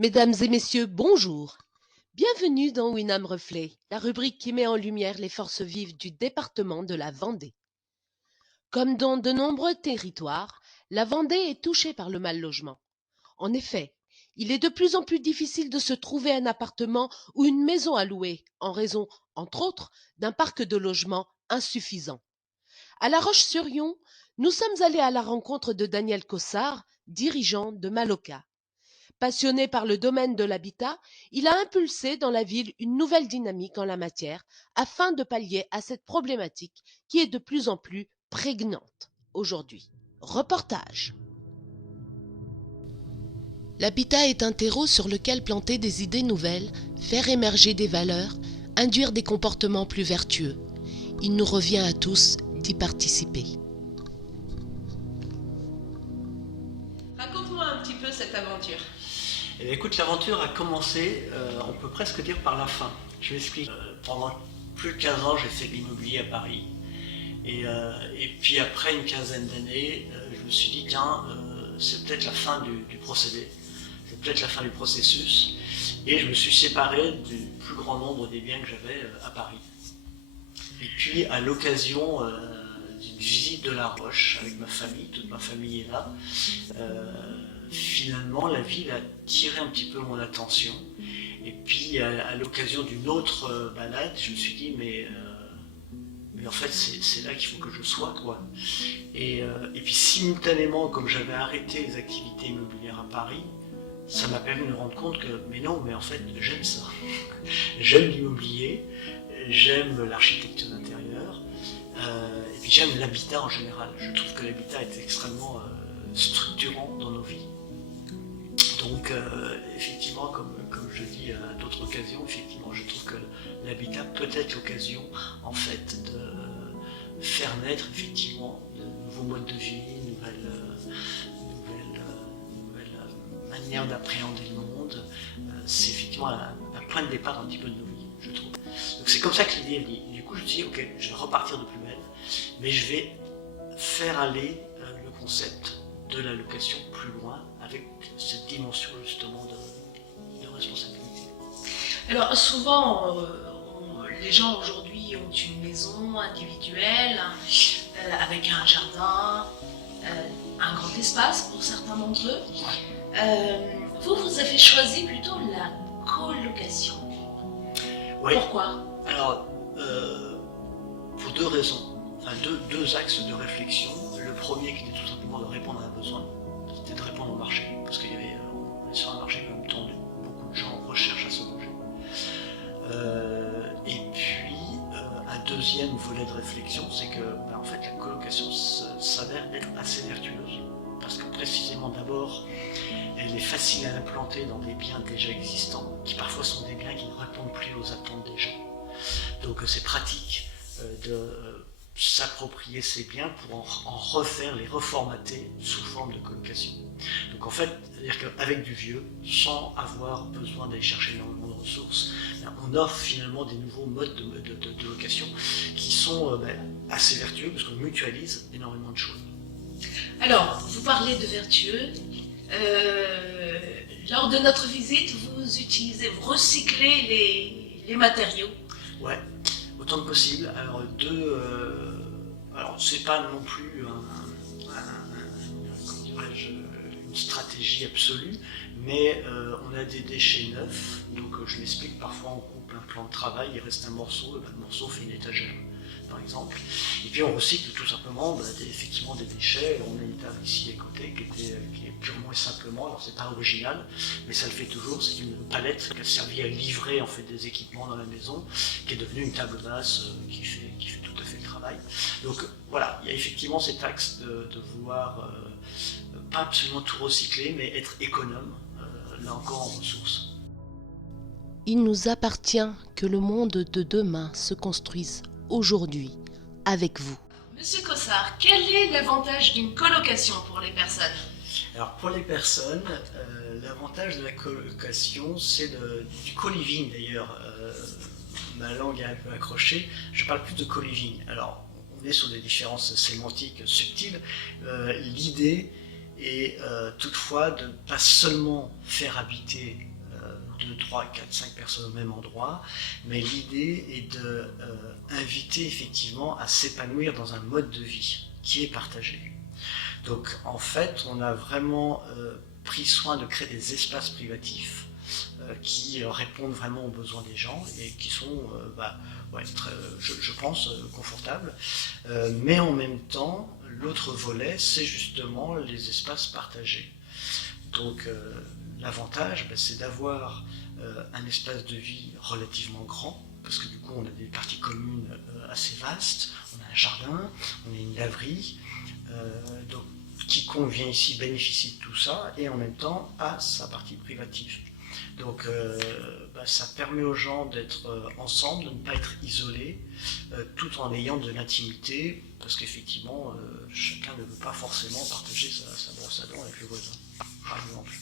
Mesdames et messieurs, bonjour. Bienvenue dans Winam Reflet, la rubrique qui met en lumière les forces vives du département de la Vendée. Comme dans de nombreux territoires, la Vendée est touchée par le mal-logement. En effet, il est de plus en plus difficile de se trouver un appartement ou une maison à louer en raison, entre autres, d'un parc de logements insuffisant. À La Roche-sur-Yon, nous sommes allés à la rencontre de Daniel Cossard, dirigeant de Maloca. Passionné par le domaine de l'habitat, il a impulsé dans la ville une nouvelle dynamique en la matière afin de pallier à cette problématique qui est de plus en plus prégnante aujourd'hui. Reportage. L'habitat est un terreau sur lequel planter des idées nouvelles, faire émerger des valeurs, induire des comportements plus vertueux. Il nous revient à tous d'y participer. Raconte-moi un petit peu cette aventure. Eh bien, écoute, l'aventure a commencé, on peut presque dire, par la fin. Je m'explique. Pendant plus de 15 ans, j'ai fait de l'immobilier à Paris. Et puis après une quinzaine d'années, je me suis dit, tiens, c'est peut-être la fin du procédé. C'est peut-être la fin du processus. Et je me suis séparé du plus grand nombre des biens que j'avais à Paris. Et puis, à l'occasion d'une visite de La Roche avec ma famille, toute ma famille est là, finalement la ville a tiré un petit peu mon attention. Et puis à l'occasion d'une autre balade, je me suis dit mais en fait c'est là qu'il faut que je sois quoi. Et puis simultanément, comme j'avais arrêté les activités immobilières à Paris, ça m'a permis de me rendre compte que mais non, mais en fait j'aime ça. J'aime l'immobilier, j'aime l'architecture d'intérieur, et puis j'aime l'habitat en général. Je trouve que l'habitat est extrêmement structurant dans nos vies. Donc effectivement, comme je dis à d'autres occasions, effectivement, je trouve que l'habitat peut être l'occasion en fait de faire naître effectivement de nouveaux modes de vie, nouvelles manières d'appréhender le monde. C'est effectivement un point de départ un petit peu de nos vies, je trouve. Donc c'est comme ça que l'idée est venue. Du coup, je me suis dit, ok, je vais repartir de plus belle, mais je vais faire aller le concept de la location plus loin avec cette dimension justement de responsabilité. Alors souvent, les gens aujourd'hui ont une maison individuelle avec un jardin, un grand espace pour certains d'entre eux. Vous avez choisi plutôt la colocation. Oui. Pourquoi? Alors, pour deux raisons, enfin deux axes de réflexion. Le premier qui était tout simplement de répondre à un besoin, c'était de répondre au marché, parce qu'il y avait, on est sur un marché quand même tendu, beaucoup de gens recherchent à se loger. Et puis, un deuxième volet de réflexion, c'est que en fait, la colocation s'avère être assez vertueuse, parce que précisément d'abord, elle est facile à implanter dans des biens déjà existants, qui parfois sont des biens qui ne répondent plus aux attentes des gens. Donc c'est pratique de s'approprier ces biens pour en refaire, les reformater sous forme de colocation. Donc en fait, c'est-à-dire qu'avec du vieux, sans avoir besoin d'aller chercher énormément de ressources, on offre finalement des nouveaux modes de location qui sont assez vertueux parce qu'on mutualise énormément de choses. Alors, vous parlez de vertueux. Lors de notre visite, vous recyclez les matériaux. Ouais, autant que possible. Alors, alors c'est pas non plus une stratégie absolue, mais on a des déchets neufs, donc je m'explique, parfois on coupe un plan de travail, il reste un morceau, et le morceau fait une étagère, par exemple. Et puis on recycle tout simplement effectivement des déchets. On a une table ici à côté qui est purement et simplement, alors c'est pas original, mais ça le fait toujours, c'est une palette qui a servi à livrer en fait des équipements dans la maison, qui est devenue une table basse qui fait tout à fait le travail. Donc voilà, il y a effectivement cet axe de vouloir pas absolument tout recycler, mais être économe, là encore en ressources. Il nous appartient que le monde de demain se construise aujourd'hui avec vous. Monsieur Cossard, quel est l'avantage d'une colocation pour les personnes? Alors pour les personnes, l'avantage de la colocation, c'est du co-living d'ailleurs. Ma langue est un peu accrochée, je parle plus de co-living. Alors on est sur des différences sémantiques subtiles. L'idée et toutefois de ne pas seulement faire habiter 2, 3, 4, 5 personnes au même endroit, mais l'idée est d'inviter effectivement à s'épanouir dans un mode de vie qui est partagé. Donc en fait, on a vraiment pris soin de créer des espaces privatifs qui répondent vraiment aux besoins des gens et qui sont, je pense, confortables. Mais en même temps, l'autre volet, c'est justement les espaces partagés. Donc l'avantage, c'est d'avoir un espace de vie relativement grand, parce que du coup on a des parties communes assez vastes, on a un jardin, on a une laverie, donc quiconque vient ici bénéficie de tout ça et en même temps a sa partie privative. Donc ça permet aux gens d'être ensemble, de ne pas être isolés, tout en ayant de l'intimité, parce qu'effectivement chacun ne veut pas forcément partager sa brosse à dents avec le voisin, par exemple.